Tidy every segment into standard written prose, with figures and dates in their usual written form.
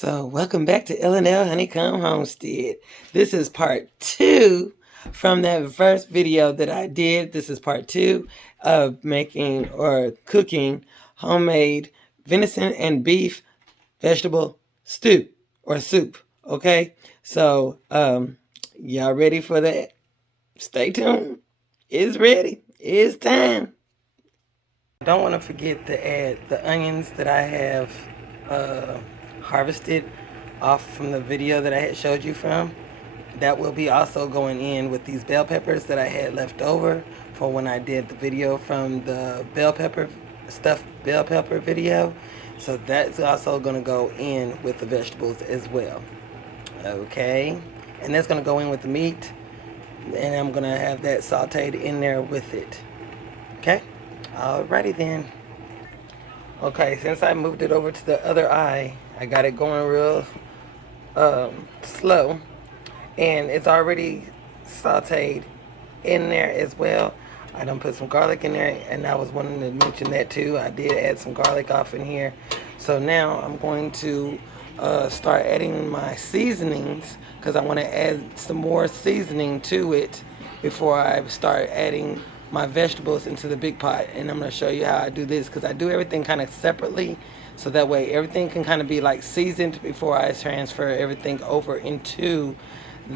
So welcome back to L&L Honeycomb Homestead. This is part 2 from that first video that I did. This is part 2 of making or cooking homemade venison and beef vegetable stew or soup. Okay, so y'all ready for that? Stay tuned. It's ready. It's time. I don't want to forget to add the onions that I have harvested off from the video that I had showed you from. That will be also going in with these bell peppers that I had left over for when I did the video from the stuffed bell pepper video. So that's also going to go in with the vegetables as well. Okay, and that's going to go in with the meat, and I'm going to have that sauteed in there with it. Okay, alrighty then. Okay, since I moved it over to the other eye, I got it going real slow, and it's already sauteed in there as well. I done put some garlic in there, and I was wanting to mention that too. I did add some garlic off in here. So now I'm going to start adding my seasonings, because I want to add some more seasoning to it before I start adding my vegetables into the big pot. And I'm going to show you how I do this, because I do everything kind of separately, so that way everything can kind of be like seasoned before I transfer everything over into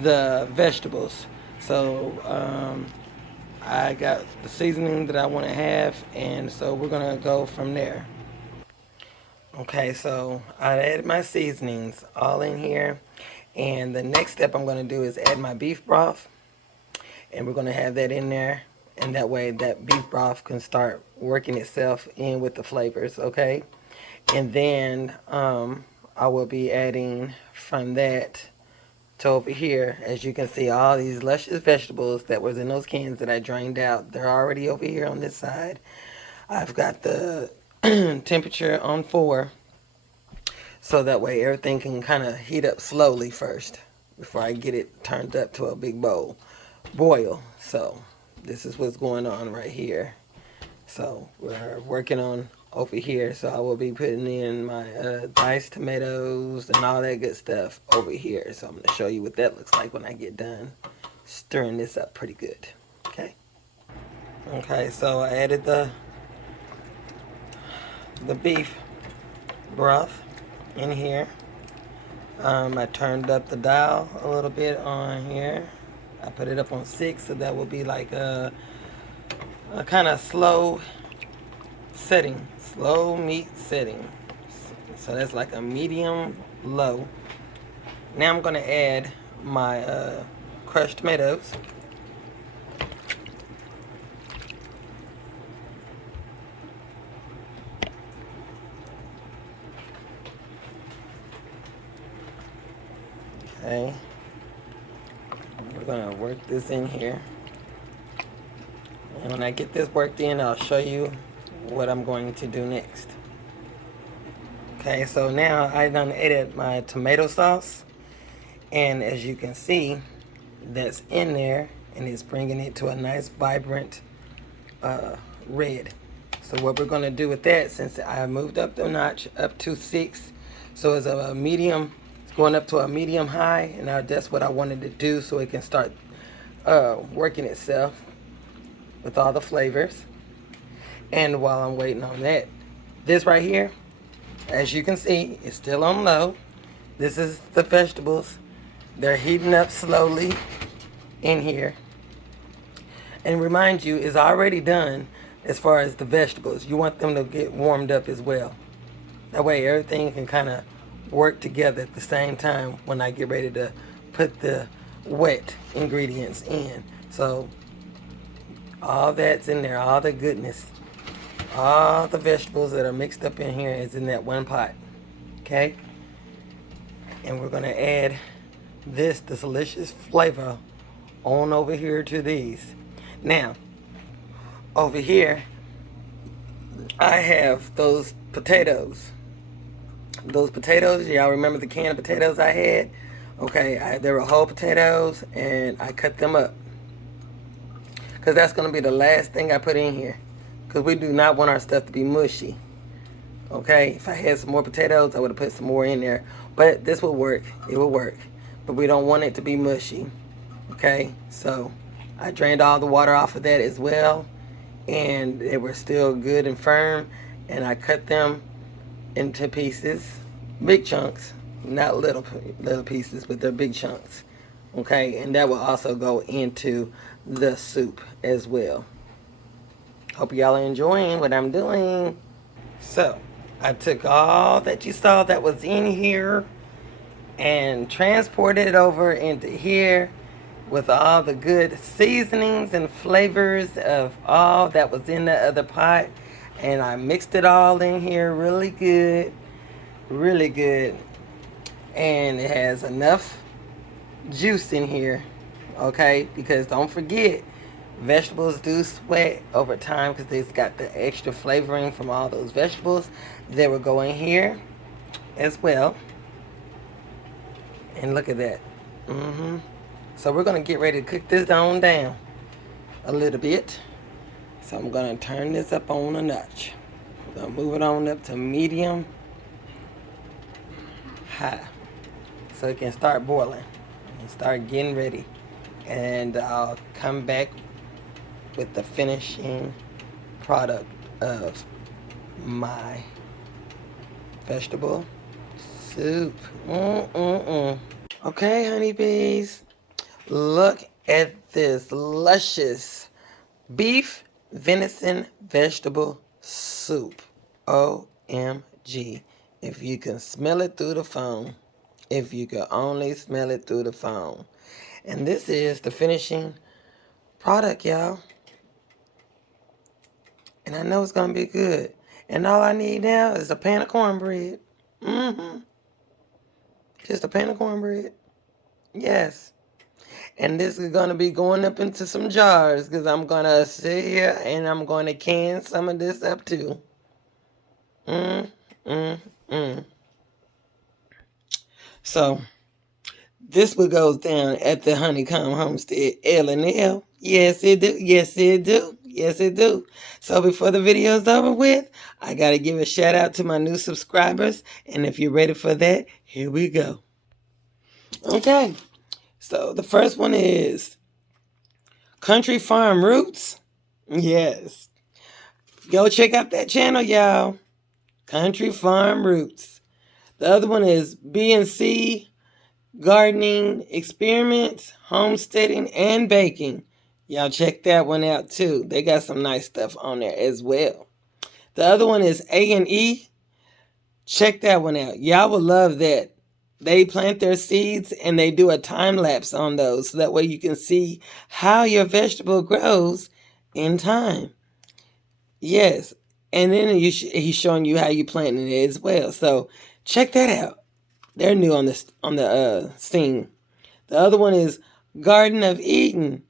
the vegetables. So I got the seasoning that I want to have, and so we're going to go from there. Okay, so I added my seasonings all in here, and the next step I'm going to do is add my beef broth, and we're going to have that in there. And that way that beef broth can start working itself in with the flavors, okay? And then I will be adding from that to over here. As you can see, all these luscious vegetables that was in those cans that I drained out, they're already over here on this side. I've got the temperature on 4, so that way everything can kind of heat up slowly first before I get it turned up to a big boil. So this is what's going on right here. So we're working on over here. So I will be putting in my diced tomatoes and all that good stuff over here. So I'm going to show you what that looks like when I get done stirring this up pretty good. Okay. Okay, so I added the beef broth in here. I turned up the dial a little bit on here. I put it up on 6, so that will be like a kind of slow meat setting. So that's like a medium low. Now I'm going to add my crushed tomatoes. Okay. We're going to work this in here. And when I get this worked in, I'll show you what I'm going to do next. Okay, so now I done added my tomato sauce. And as you can see, that's in there, and it's bringing it to a nice vibrant red. So what we're going to do with that, since I moved up the notch up to 6, so it's a medium, going up to a medium high, and that's what I wanted to do, so it can start working itself with all the flavors. And while I'm waiting on that, this right here, as you can see, is still on low. This is the vegetables. They're heating up slowly in here. And remind you, it's already done as far as the vegetables. You want them to get warmed up as well. That way everything can kind of work together at the same time when I get ready to put the wet ingredients in. So all that's in there, all the goodness, all the vegetables that are mixed up in here is in that one pot. Okay? And we're going to add this delicious flavor on over here to these. Now, over here, I have those potatoes. Those potatoes, y'all remember the can of potatoes I had? Okay, they were whole potatoes, and I cut them up, because that's going to be the last thing I put in here, because we do not want our stuff to be mushy. Okay, if I had some more potatoes, I would have put some more in there But this will work. It will work. But we don't want it to be mushy. Okay? So I drained all the water off of that as well. And they were still good and firm. And I cut them into pieces. Big chunks. Not little pieces, but they're big chunks. Okay? And that will also go into the soup as well. Hope y'all are enjoying what I'm doing. So, I took all that you saw that was in here and transported it over into here with all the good seasonings and flavors of all that was in the other pot. And I mixed it all in here really good. Really good. And it has enough juice in here. Okay? Because don't forget, vegetables do sweat over time because they've got the extra flavoring from all those vegetables. They will go in here as well. And look at that. So we're going to get ready to cook this on down a little bit. So I'm going to turn this up on a notch. I'm going to move it on up to medium high so it can start boiling and start getting ready. And I'll come back with the finishing product of my vegetable soup. Okay, honeybees, look at this luscious beef venison vegetable soup. OMG. If you can smell it through the phone. If you can only smell it through the phone. And this is the finishing product, y'all. And I know it's going to be good. And all I need now is a pan of cornbread. Just a pan of cornbread. Yes. And this is going to be going up into some jars because I'm going to sit here and I'm going to can some of this up too. So, this what goes down at the Honeycomb Homestead L&L. Yes, it do. Yes, it do. Yes, it do. So before the video's over with, I got to give a shout out to my new subscribers. And if you're ready for that, here we go. Okay. So the first one is Country Farm Roots. Yes. Go check out that channel, y'all. Country Farm Roots. The other one is B&C Gardening Experiments, Homesteading, and Baking. Y'all check that one out too. They got some nice stuff on there as well. The other one is A&E. Check that one out. Y'all will love that. They plant their seeds and they do a time lapse on those so that way you can see how your vegetable grows in time. Yes. And then he's showing you how you plant it as well. So check that out. They're new on the scene. The other one is Garden of Eden.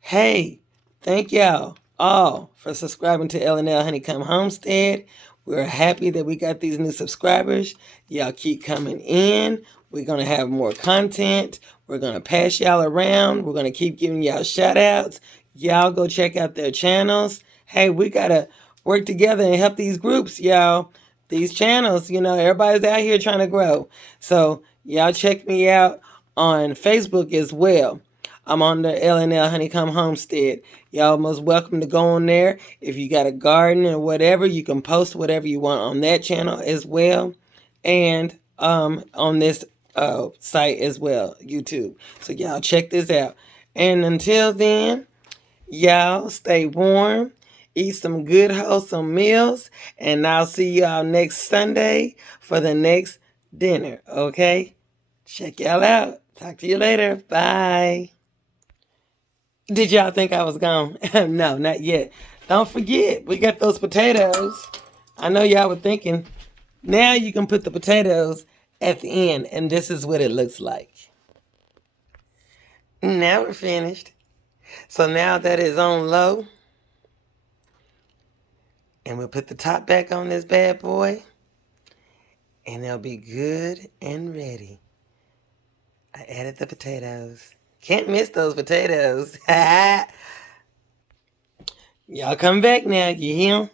Hey, thank y'all all for subscribing to L&L Honeycomb Homestead. We're happy that we got these new subscribers. Y'all keep coming in. We're going to have more content. We're going to pass y'all around. We're going to keep giving y'all shout outs. Y'all go check out their channels. Hey, we got to work together and help these groups, y'all. These channels, you know, everybody's out here trying to grow. So y'all check me out on Facebook as well. I'm on the L&L Honeycomb Homestead. Y'all most welcome to go on there. If you got a garden or whatever, you can post whatever you want on that channel as well. And on this site as well, YouTube. So y'all check this out. And until then, y'all stay warm. Eat some good, wholesome meals. And I'll see y'all next Sunday for the next dinner. Okay? Check y'all out. Talk to you later. Bye. Did y'all think I was gone? No, not yet. Don't forget, we got those potatoes. I know y'all were thinking, now you can put the potatoes at the end. And this is what it looks like. Now we're finished. So now that is on low. And we'll put the top back on this bad boy. And they'll be good and ready. I added the potatoes. Can't miss those potatoes. Y'all come back now. You hear 'em?